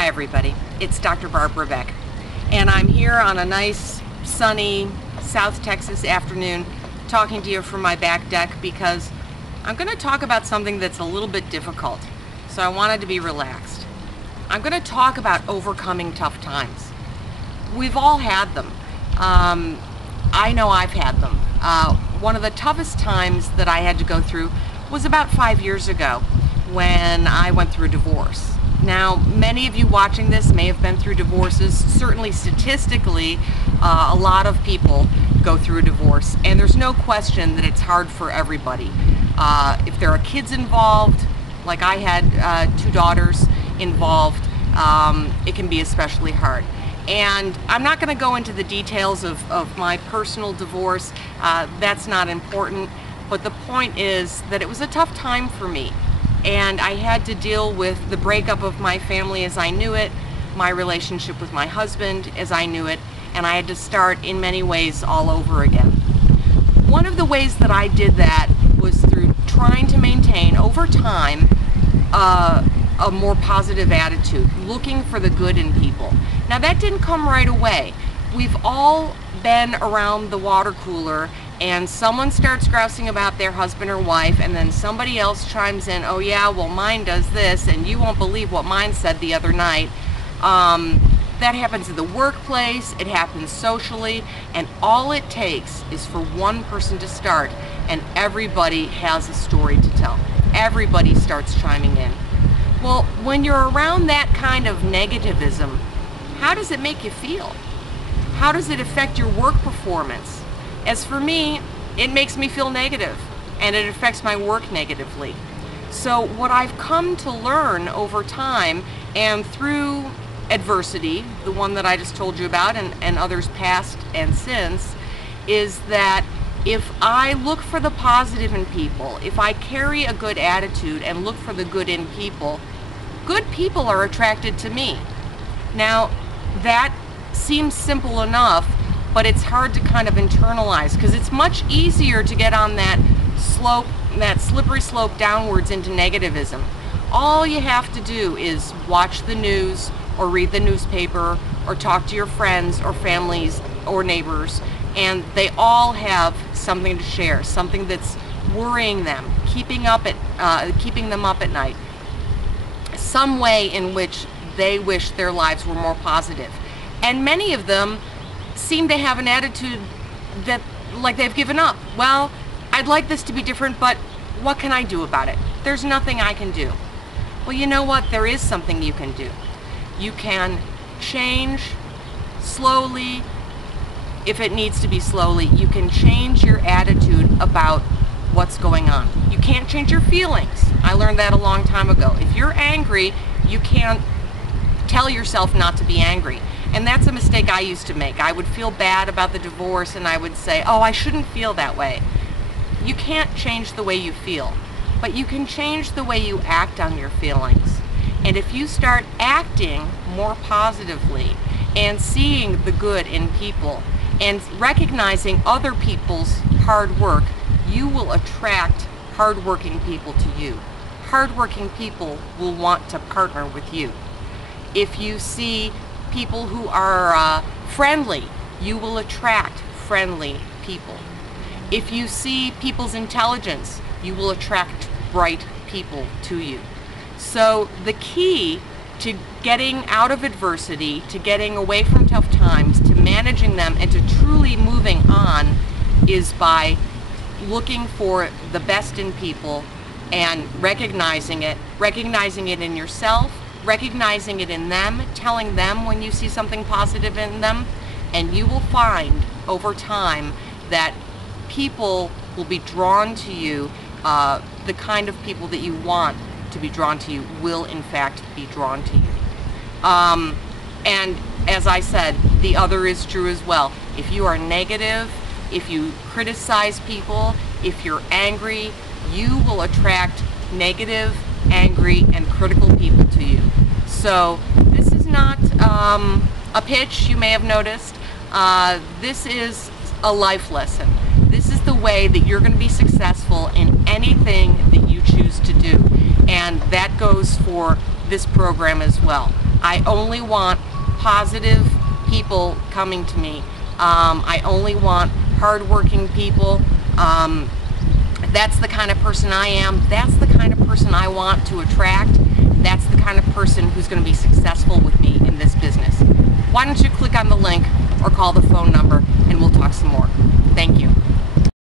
Hi everybody, it's Dr. Barbara Beck, and I'm here on a nice sunny South Texas afternoon talking to you from my back deck because I'm going to talk about something that's a little bit difficult, so I wanted to be relaxed. I'm going to talk about overcoming tough times. We've all had them. I know I've had them. One of the toughest times that I had to go through was about 5 years ago when I went through a divorce. Now, many of you watching this may have been through divorces. Certainly statistically, a lot of people go through a divorce, and there's no question that it's hard for everybody. If there are kids involved, like I had 2 daughters involved, it can be especially hard. And I'm not going to go into the details of my personal divorce. That's not important. But the point is that it was a tough time for me. And I had to deal with the breakup of my family as I knew it, my relationship with my husband as I knew it, and I had to start in many ways all over again. One of the ways that I did that was through trying to maintain over time a more positive attitude, looking for the good in people. Now that didn't come right away. We've all been around the water cooler and someone starts grousing about their husband or wife, and then somebody else chimes in, oh yeah, well mine does this, and you won't believe what mine said the other night. That happens in the workplace, it happens socially, and all it takes is for one person to start, and everybody has a story to tell. Everybody starts chiming in. Well, when you're around that kind of negativism, how does it make you feel? How does it affect your work performance? As for me, it makes me feel negative, and it affects my work negatively. So what I've come to learn over time and through adversity, the one that I just told you about and others past and since, is that if I look for the positive in people, if I carry a good attitude and look for the good in people, good people are attracted to me. Now, that seems simple enough, but it's hard to kind of internalize because it's much easier to get on that slope, that slippery slope downwards into negativism. All you have to do is watch the news or read the newspaper or talk to your friends or families or neighbors, and they all have something to share, something that's worrying them, keeping them up at night, some way in which they wish their lives were more positive. And many of them seem to have an attitude that like they've given up. Well, I'd like this to be different, but what can I do about it? There's nothing I can do. Well, you know what? There is something you can do. You can change slowly, if it needs to be slowly. You can change your attitude about what's going on. You can't change your feelings. I learned that a long time ago. If you're angry, you can't tell yourself not to be angry. And that's a mistake I used to make. I would feel bad about the divorce and I would say, oh, I shouldn't feel that way. You can't change the way you feel, but you can change the way you act on your feelings. And if you start acting more positively and seeing the good in people and recognizing other people's hard work, you will attract hardworking people to you. Hardworking people will want to partner with you. If you see people who are friendly, you will attract friendly people. If you see people's intelligence, you will attract bright people to you. So the key to getting out of adversity, to getting away from tough times, to managing them, and to truly moving on is by looking for the best in people and recognizing it in yourself, recognizing it in them, telling them when you see something positive in them, and you will find over time that people will be drawn to you. The kind of people that you want to be drawn to you will in fact be drawn to you. And as I said, the other is true as well. If you are negative, if you criticize people, if you're angry, you will attract negative, angry, and critical people to you. So this is not a pitch, you may have noticed. This is a life lesson. This is the way that you're going to be successful in anything that you choose to do. And that goes for this program as well. I only want positive people coming to me. I only want hardworking people. That's the kind of person I am. That's the kind of person I want to attract. That's the kind of person who's going to be successful with me in this business. Why don't you click on the link or call the phone number and we'll talk some more. Thank you.